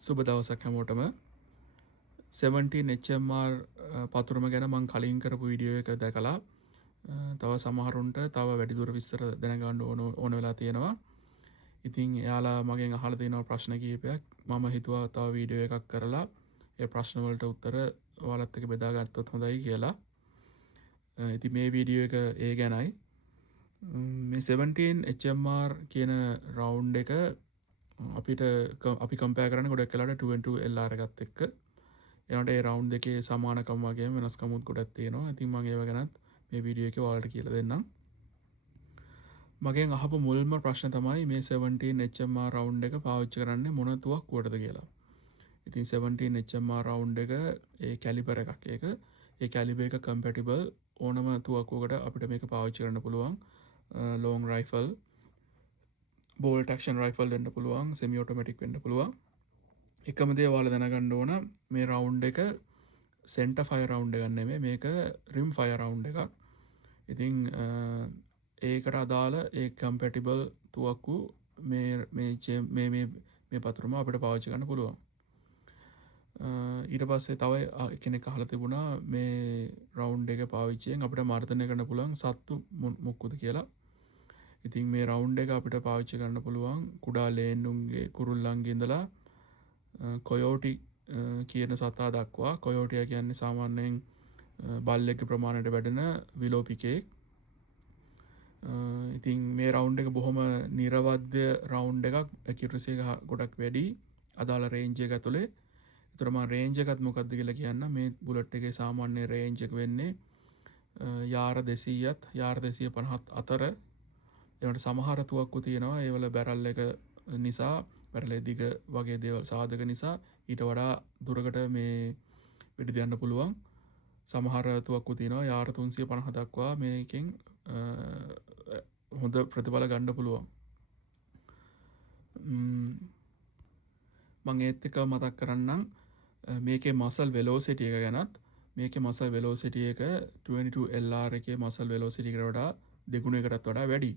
සුබ දවසක් හැමෝටම 17 HMR පතුරුම ගැන මං කලින් කරපු වීඩියෝ එක දැකලා තව සමහරුන්ට තව වැඩිදුර විස්තර දැනගන්න ඕන වෙලා තියෙනවා. ඉතින් එයාලා මගෙන් අහලා තියෙනවා ප්‍රශ්න කිහිපයක්. මම හිතුවා තව වීඩියෝ එකක් කරලා ඒ ප්‍රශ්න වලට උත්තර ඔයාලත් එක්ක බෙදා ගත්තොත් හොඳයි කියලා. ඉතින් මේ වීඩියෝ එක ඒ ගැනයි. මේ 17 HMR කියන රවුන්ඩ් එක අපිට අපි කම්පෙයාර් කරන්නේ ගොඩක් වෙලාවට 2 LR එකත් එක්ක. එනකොට ඒ රවුන්ඩ් දෙකේ සමානකම් වගේම වෙනස්කමුත් ගොඩක් තියෙනවා. ඉතින් මම ඒව ගැනත් මේ වීඩියෝ එකේ ඔයාලට කියලා දෙන්නම්. මගෙන් අහපු මුල්ම ප්‍රශ්න තමයි මේ 17 HMR රවුන්ඩ් එක පාවිච්චි කරන්නේ මොන තුවක්කුවටද කියලා. ඉතින් 17 HMR රවුන්ඩ් එක ඒ කැලිබර් එකක්. ඒ කැලිබර් එක කම්පැටිබල් ඕනම තුවක්කුවකට අපිට මේක පාවිච්චි කරන්න පුළුවන්. Long rifle, bolt action rifle වෙන්න පුළුවන්, සෙමි ඔටෝමැටික් වෙන්න පුළුවන්. එකම දේ ඔයාලා දැනගන්න ඕන මේ රවුන්ඩ් එක සෙන්ටර් ෆයර් රවුන්ඩ් එකක් නෙමෙයි, මේක රිම් ෆයර් රවුන්ඩ් එකක්. ඉතින් ඒකට අදාළ ඒ කම්පැටිබල් තුවක්කු මේ පතුරුම අපිට පාවිච්චි කරන්න පුළුවන්. ඊට පස්සේ තව කෙනෙක් අහලා තිබුණා මේ රවුන්ඩ් එක පාවිච්චියෙන් අපිට මර්ධනය කරන්න පුළුවන් සත්තු මොක්කුද කියලා. ඉතින් මේ රවුන්ඩ් එක අපිට පාවිච්චි කරන්න පුළුවන් කුඩා ලේන්නුන්ගේ කුරුල්ලන්ගේ ඉඳලා කොයෝටි කියන සතා දක්වා. කොයෝටියා කියන්නේ සාමාන්‍යයෙන් බල්ලෙක්ගේ ප්‍රමාණයට වැඩෙන විලෝපිකයෙක්. ඉතින් මේ රවුන්ඩ් එක බොහොම නිර්වද්‍ය රවුන්ඩ් එකක්. ඇකියුරසි එක ගොඩක් වැඩි අදාළ රේන්ජ් එක ඇතුලේ. ඒතර මම රේන්ජ් එකත් මොකක්ද කියලා කියන්න. මේ බුලට් එකේ සාමාන්‍ය රේන්ජ් එක වෙන්නේ යාර 200ත් යාර 250ත් අතර. ඒකට සමහර තුවක්කු තියෙනවා ඒවල බැරල් එක නිසා, බැරලේ දිග වගේ දේවල් සාධක නිසා ඊට වඩා දුරකට මේ වෙඩි තියන්න පුළුවන්. සමහර තුවක්කු තියෙනවා යාර 350 දක්වා මේකෙන් හොඳ ප්‍රතිඵල ගන්න පුළුවන්. මම ඒත් එක මතක් කරන්නම් මේකේ මසල් වෙලොසිටි එක ගැනත්. මේකේ මසල් වෙලොසිටි එක 22 LR එකේ මසල් වෙලොසිටි එකට වඩා දෙගුණයකටත් වඩා වැඩි.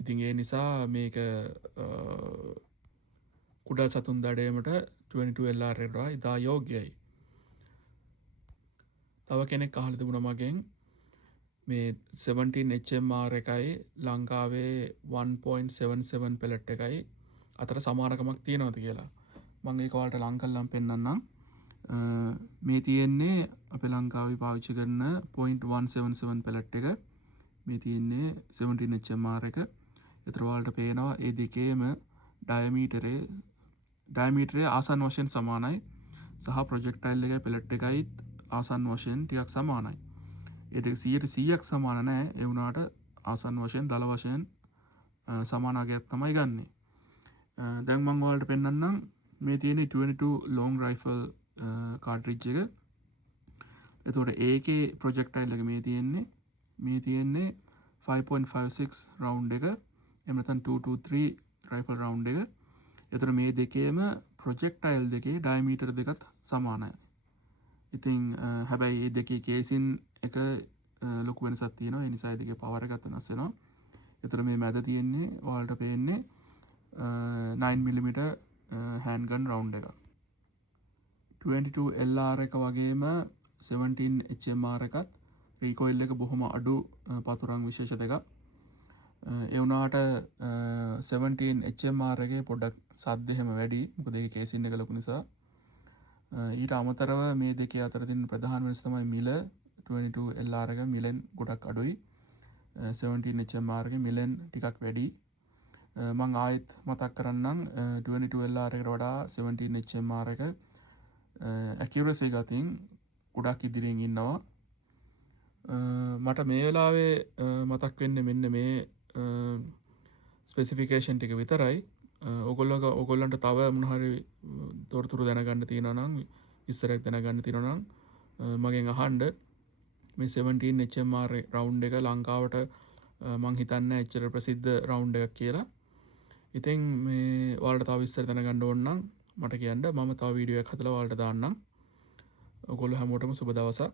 ඉතින් ඒ නිසා මේක කුඩා සතුන් දඩයමට 22 LR එකට වඩා ඉතා යෝග්‍යයි. තව කෙනෙක් අහලා තිබුණා මගෙන් මේ 17 HMR එකයි ලංකාවේ 1.77 පෙලට් එකයි අතර සමානකමක් තියෙනවද කියලා. මම ඒක ඔයාලට ලං කරලා පෙන්නන්නම්. මේ තියෙන්නේ අපේ ලංකාවේ පාවිච්චි කරන 0.177 පෙලට් එක. මේ තියෙන්නේ 17 HMR එක. ඒතර ඔයාලට පේනවා ඒ දෙකේම ඩයමීටරය ආසන්න වශයෙන් සමානයි. සහ ප්‍රොජෙක්ටයිල් එකයි පෙලට් එකයි ආසන්න වශයෙන් ටිකක් සමානයි. ඒ දෙක 100%ක් සමාන නැහැ. ඒ වුණාට ආසන්න වශයෙන් දල වශයෙන් සමාන අගයක් තමයි ගන්නෙ. දැන් මම ඔයාලට පෙන්නන්නම් මේ තියෙන්නේ 22 long rifle cartridge එක. එතකොට ඒකේ ප්‍රොජෙක්ටයිල් එක මේ තියෙන්නේ 5.56 round එක. එහෙම නැත්නම් 223 rifle round එක. එතකොට මේ දෙකේම ප්‍රොජෙක්ටයිල් දෙකේ ඩයමීටර් දෙකත් සමානයි. ඉතින් හැබැයි මේ දෙකේ කේසින් එක ලොකු වෙනසක් තියෙනවා. ඒ නිසා ඒ දෙකේ පවර් එකත් වෙනස් වෙනවා. එතකොට මේ මැද තියෙන්නේ ඔයාලට පේන්නේ 9mm handgun round එක. 22 LR එක වගේම 17 HMR එකත් recoil එක බොහොම අඩු පතුරන් විශේෂ දෙකක්. ඒ වුණාට 17 HMR එකේ පොඩ්ඩක් සද්ද එහෙම වැඩි. මොකද ඒකේ කේසින් එක ලොකු නිසා. ඊට අමතරව මේ දෙකේ අතර තියෙන ප්‍රධාන වෙනස තමයි මිල. 22 LR එක මිලෙන් ගොඩක් අඩුයි. 17 HMR එකේ මිලෙන් ටිකක් වැඩි. මම ආයෙත් මතක් කරන්නම් 22 LR එකට වඩා 17 HMR එක accuracy ගතින් ගොඩක් ඉදිරියෙන් ඉන්නවා. මට මේ වෙලාවේ මතක් වෙන්නේ මෙන්න මේ ස්පෙસિෆිකේෂන් ටික විතරයි. ඔයගොල්ලන්ට තව මොන හරි තොරතුරු දැනගන්න තියෙනවා නම්, විස්තරයක් දැනගන්න තියෙනවා නම් මගෙන් අහන්න. මේ 17 HMR රවුන්ඩ් එක ලංකාවට මං හිතන්නේ එච්චර ප්‍රසිද්ධ රවුන්ඩ් එකක් කියලා. ඉතින් මේ ඔයාලට තව විස්තර දැනගන්න ඕන නම් මට කියන්න. මම තව වීඩියෝ එකක් හදලා ඔයාලට දාන්නම්. ඔයගොල්ලෝ හැමෝටම සුබ දවසක්.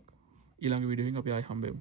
ඊළඟ වීඩියෝ එකෙන් අපි ආයෙ හම්බෙමු.